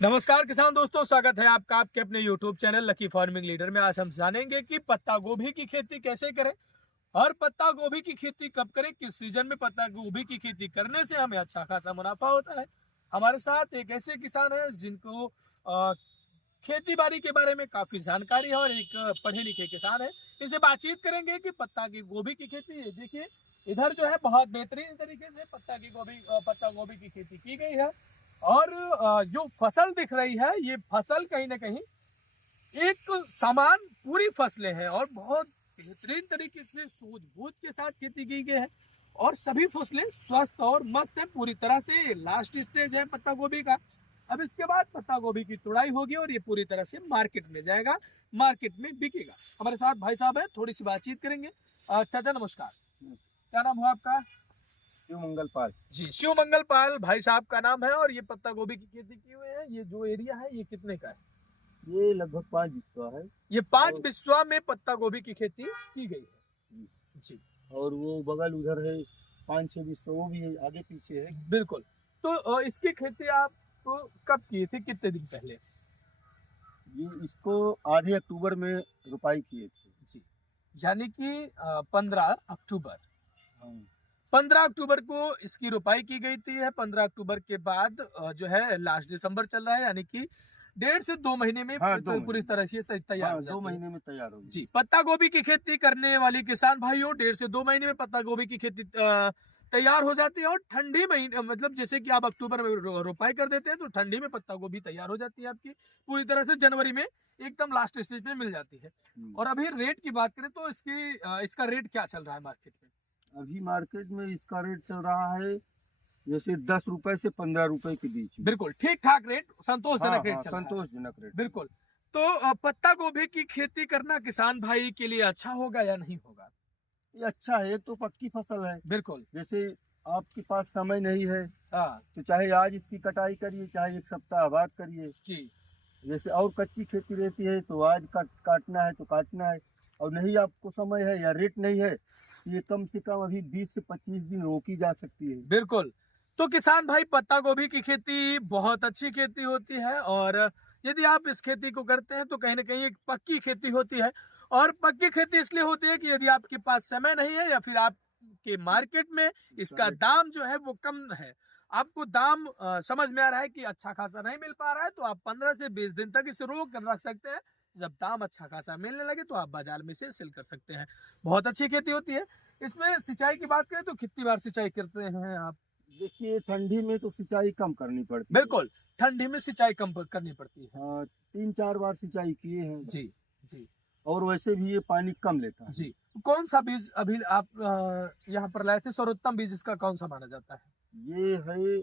नमस्कार किसान दोस्तों, स्वागत है आपका आपके अपने YouTube channel lucky farming leader में। आज हम जानेंगे कि पत्ता गोभी की खेती कैसे करें और पत्ता गोभी की खेती कब करें, किस सीजन में पत्ता गोभी की खेती करने से हमें अच्छा खासा मुनाफा होता है। हमारे साथ एक ऐसे किसान है जिनको खेती बाड़ी के बारे में काफी जानकारी है और एक पढ़े लिखे किसान है। इनसे बातचीत करेंगे कि पत्ता की गोभी की खेती है। देखिए इधर जो है बहुत बेहतरीन तरीके से पत्ता गोभी की खेती की गई है और जो फसल दिख रही है ये फसल कहीं ना कहीं एक समान पूरी फसलें हैं और बहुत बेहतरीन तरीके से सूझबूझ के साथ खेती की गई है और सभी फसलें स्वस्थ और मस्त है पूरी तरह से। लास्ट स्टेज है पत्ता गोभी का। अब इसके बाद पत्ता गोभी की तुड़ाई होगी और ये पूरी तरह से मार्केट में जाएगा, मार्केट में बिकेगा। हमारे साथ भाई साहब है, थोड़ी सी बातचीत करेंगे। चाचा नमस्कार, क्या नाम हुआ आपका? शिव मंगल पाल जी, शिव मंगल पाल भाई साहब का नाम है। और ये पत्ता गोभी की खेती की हुई है। ये जो एरिया है ये कितने का है? ये लगभग 5 बिस्वा है। ये 5 बिस्वा में पत्ता गोभी की खेती की गई है जी। और वो बगल उधर है 5-6 बिस्वा, वो भी आगे पीछे है। बिल्कुल। तो इसकी खेती आप कब किए थे, कितने दिन पहले? ये इसको आधे अक्टूबर में रोपाई किए थे जी, यानी कि 15 अक्टूबर। हाँ। 15 अक्टूबर को इसकी रोपाई की गई थी। 15 अक्टूबर के बाद जो है लास्ट दिसंबर चल रहा है, यानी कि 1.5 से 2 महीने में हाँ, पूरी तरह से तैयार हो जाती 2 है। महीने में तैयार होगी जी, पत्ता गोभी की खेती करने वाली किसान भाइयों 1.5 से 2 महीने में पत्ता गोभी की खेती तैयार हो जाती है। और ठंडी महीने मतलब जैसे कि आप अक्टूबर में रोपाई कर देते हैं तो ठंडी में पत्ता गोभी तैयार हो जाती है आपकी पूरी तरह से। जनवरी में एकदम लास्ट स्टेज में मिल जाती है। और अभी रेट की बात करें तो इसका रेट क्या चल रहा है मार्केट में? अभी मार्केट में इसका रेट चल रहा है जैसे 10 रुपए से 15 रुपए के बीच में। बिल्कुल ठीक ठाक रेट, संतोषजनक रेट चल रहा है। संतोषजनक रेट। बिल्कुल। तो पत्ता गोभी की खेती करना किसान भाई के लिए अच्छा होगा या नहीं होगा? ये अच्छा है, तो पक्की फसल है। बिल्कुल। जैसे आपके पास समय नहीं है हाँ तो चाहे आज इसकी कटाई करिए, चाहे एक सप्ताह बाद करिए। जी। जैसे और कच्ची खेती रहती है तो आज काटना है तो काटना है, और नहीं आपको समय है या रेट नहीं है, ये कम से कम अभी 20 से 25 दिन रोकी जा सकती है। बिल्कुल। तो किसान भाई पत्ता गोभी की खेती बहुत अच्छी खेती होती है और यदि आप इस खेती को करते हैं तो कहीं ना कहीं एक पक्की खेती होती है। और पक्की खेती इसलिए होती है कि यदि आपके पास समय नहीं है या फिर आपके मार्केट में इसका दाम जो है वो कम है, आपको दाम समझ में आ रहा है कि अच्छा खासा नहीं मिल पा रहा है, तो आप 15 से 20 दिन तक इसे रोक कर रख सकते हैं। जब दाम अच्छा खासा मिलने लगे तो आप बाजार में से सेल कर सकते हैं। बहुत अच्छी खेती होती है। इसमें सिंचाई की बात करें तो कितनी बार सिंचाई करते हैं आप? देखिए ठंडी में तो सिंचाई कम करनी पड़ती है। बिल्कुल, ठंडी में सिंचाई कम करनी पड़ती है। हाँ, 3-4 बार सिंचाई किए हैं जी जी और वैसे भी ये पानी कम लेता है। जी। कौन सा बीज अभी आप यहाँ पर लाए थे? सर्वोत्तम बीज इसका कौन सा माना जाता है? ये है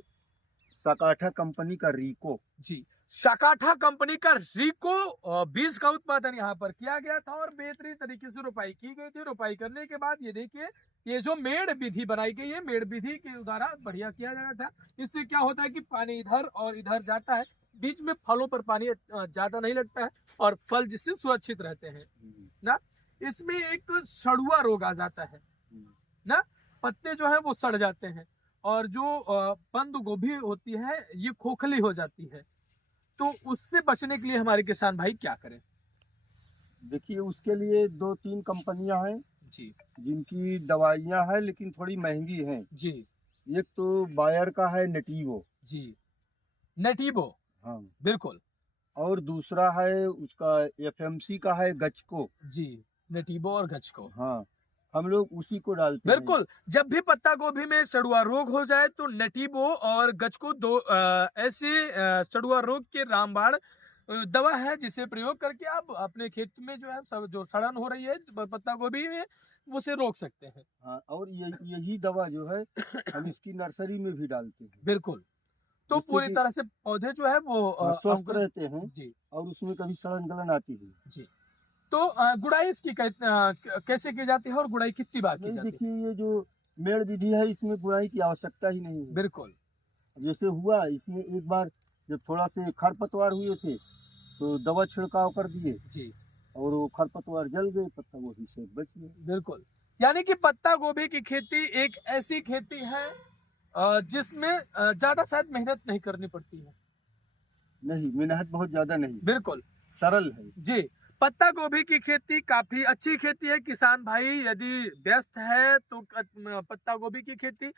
सकाठा कंपनी का रीको। जी, शाकाठा कंपनी का रिको बीज का उत्पादन यहाँ पर किया गया था और बेहतरीन तरीके से रोपाई की गई थी। रोपाई करने के बाद ये देखिए, ये जो मेड़ विधि बनाई गई है, मेड़ विधि के द्वारा बढ़िया किया गया था। इससे क्या होता है कि पानी इधर और इधर जाता है, बीच में फलों पर पानी ज्यादा नहीं लगता है और फल जिससे सुरक्षित रहते हैं ना। इसमें एक सड़ुआ रोग आ जाता है ना, पत्ते जो है वो सड़ जाते हैं और जो बंद गोभी होती है ये खोखली हो जाती है। तो उससे बचने के लिए हमारे किसान भाई क्या करें? देखिए उसके लिए 2-3 कंपनियां हैं जी जिनकी दवाइयां हैं, लेकिन थोड़ी महंगी हैं। जी एक तो बायर का है नेटिवो। जी, नेटिवो। हाँ। बिल्कुल। और दूसरा है उसका एफएमसी का है गचको। जी, नेटिवो और गचको। हाँ, हम लोग उसी को डालते हैं। बिल्कुल। जब भी पत्ता गोभी में सड़ुआ रोग हो जाए तो नेटिवो और गचको दो ऐसे सड़ुआ रोग के रामबाण दवा है जिसे प्रयोग करके आप अपने खेत में जो है सब जो सड़न हो रही है पत्ता गोभी में उसे रोक सकते हैं। हाँ, और यही दवा जो है हम इसकी नर्सरी में भी डालते हैं। बिल्कुल। तो जिससे पूरी कि तरह से पौधे जो है वो स्वस्थ रहते हैं जी और उसमें कभी सड़न गलन आती है। जी। तो गुड़ाई इसकी कैसे की जाती है और गुड़ाई कितनी बार की नहीं, जाती है? देखिए ये जो मेड़ विधि है इसमें गुड़ाई की आवश्यकता ही नहीं है। बिल्कुल। जैसे हुआ इसमें एक बार जब थोड़ा से खरपतवार हुए थे तो दवा छिड़काव कर दिए जी और वो खरपतवार जल गए, पत्ता गोभी से बच गए। बिल्कुल। यानी कि पत्ता गोभी की खेती एक ऐसी खेती है जिसमें ज्यादा शायद मेहनत नहीं करनी पड़ती है। नहीं, मेहनत बहुत ज्यादा नहीं, बिल्कुल सरल है। जी। पत्ता गोभी की खेती काफी अच्छी खेती है। किसान भाई यदि व्यस्त है तो पत्ता गोभी की खेती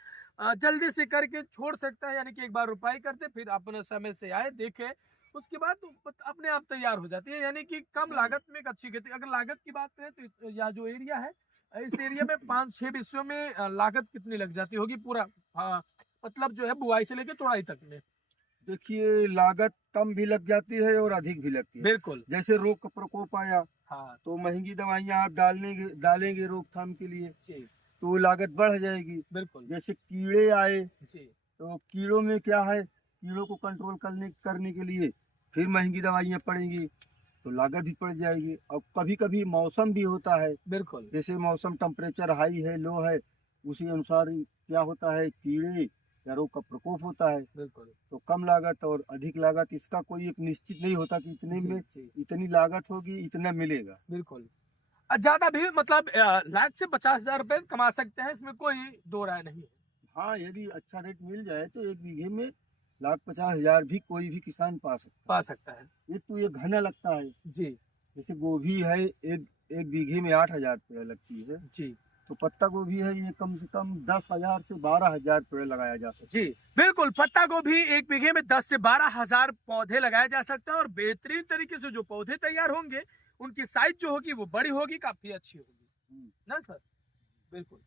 जल्दी से करके छोड़ सकता है, यानी कि एक बार रुपाई करते फिर अपने समय से आए देखे, उसके बाद तो अपने आप तैयार हो जाती है, यानी कि कम लागत में एक अच्छी खेती। अगर लागत की बात करें तो यह जो एरिया है, इस एरिया में 5-6 विषयों में लागत कितनी लग जाती होगी पूरा, मतलब जो है बुआई से लेकर तोड़ाई तक में? देखिए, लागत कम भी लग जाती है और अधिक भी लगती है। बिल्कुल। जैसे रोग का प्रकोप आया हाँ तो महंगी दवाइयाँ आप डालेंगे रोकथाम के लिए, जी। तो लागत बढ़ जाएगी। बिल्कुल जैसे कीड़े आए जी। तो कीड़ों में क्या है, कीड़ों को कंट्रोल करने के लिए फिर महंगी दवाइयाँ पड़ेंगी, तो लागत भी बढ़ जाएगी। और कभी कभी मौसम भी होता है, बिल्कुल जैसे मौसम टेम्परेचर हाई है लो है, उसी अनुसार क्या होता है, कीड़े या रोग का प्रकोप होता है। बिल्कुल तो कम लागत और अधिक लागत, इसका कोई एक निश्चित नहीं होता कि इतने जी में जी। इतनी लागत होगी, इतना मिलेगा। बिल्कुल ज्यादा भी मतलब लाख से 50,000 रुपए कमा सकते हैं, इसमें कोई दो राय नहीं है। हाँ, यदि अच्छा रेट मिल जाए तो 1 बीघे में 1,50,000 भी कोई भी किसान पा सकता पा सकता है है। एक तो ये घना लगता है, जी जैसे गोभी है, एक बीघे में 8,000 पेड़ लगती है, जी तो पत्ता गोभी है, ये कम से कम 10,000 से 12,000 पेड़ लगाया जा सकता जी। बिल्कुल पत्ता गोभी एक बीघे में 10 से 12,000 पौधे लगाए जा सकते हैं, और बेहतरीन तरीके से जो पौधे तैयार होंगे उनकी साइज जो होगी वो बड़ी होगी, काफी अच्छी होगी है। ना सर? बिल्कुल।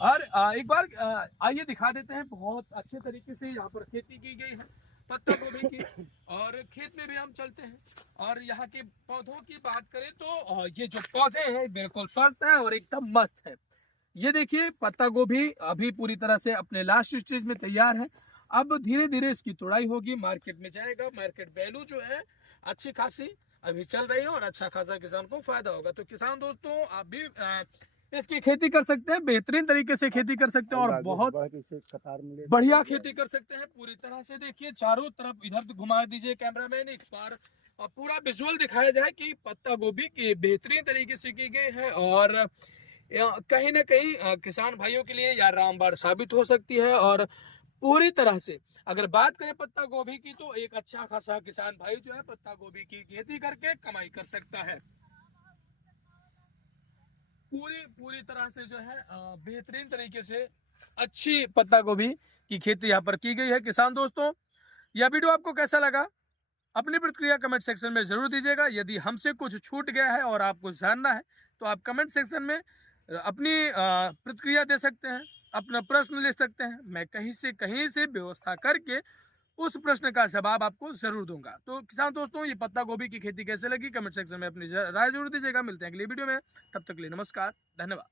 और एक बार आइए दिखा देते हैं, बहुत अच्छे तरीके से यहाँ पर खेती की गई है पत्ता गोभी की। और खेत में भी हम चलते हैं, और यहाँ के पौधों की बात करें तो ये जो पौधे हैं बिल्कुल स्वस्थ हैं और एकदम मस्त है। ये देखिए पत्ता गोभी अभी पूरी तरह से अपने लास्ट स्टेज में तैयार है। अब धीरे धीरे इसकी तोड़ाई होगी, मार्केट में जाएगा, मार्केट वैल्यू जो है अच्छी खासी अभी चल रही है और अच्छा खासा किसान को फायदा होगा। तो किसान दोस्तों आप भी इसकी खेती कर सकते हैं, बेहतरीन तरीके से खेती कर सकते हैं और बहुत कतार में बढ़िया खेती कर सकते हैं। पूरी तरह से देखिए चारों तरफ, इधर घुमा दीजिए कैमरामैन, एक बार पूरा विजुअल दिखाया जाए कि पत्ता गोभी की बेहतरीन तरीके से की गई है, और कहीं ना कहीं किसान भाइयों के लिए यह रामबाण साबित हो सकती है। और पूरी तरह से अगर बात करें पत्ता गोभी की, तो एक अच्छा खासा किसान भाई जो है पत्ता गोभी की खेती करके कमाई कर सकता है। पूरी तरह से जो है बेहतरीन तरीके से अच्छी पत्ता गोभी की खेती यहाँ पर की गई है। किसान दोस्तों, यह वीडियो आपको कैसा लगा अपनी प्रतिक्रिया कमेंट सेक्शन में जरूर दीजिएगा। यदि हमसे कुछ छूट गया है और आपको जानना है तो आप कमेंट सेक्शन में अपनी प्रतिक्रिया दे सकते हैं, अपना प्रश्न ले सकते हैं। मैं कहीं से व्यवस्था करके उस प्रश्न का जवाब आपको जरूर दूंगा। तो किसान दोस्तों, ये पत्ता गोभी की खेती कैसे लगी कमेंट सेक्शन में अपनी राय जरूर दीजिएगा। मिलते हैं अगली वीडियो में, तब तक के लिए नमस्कार, धन्यवाद।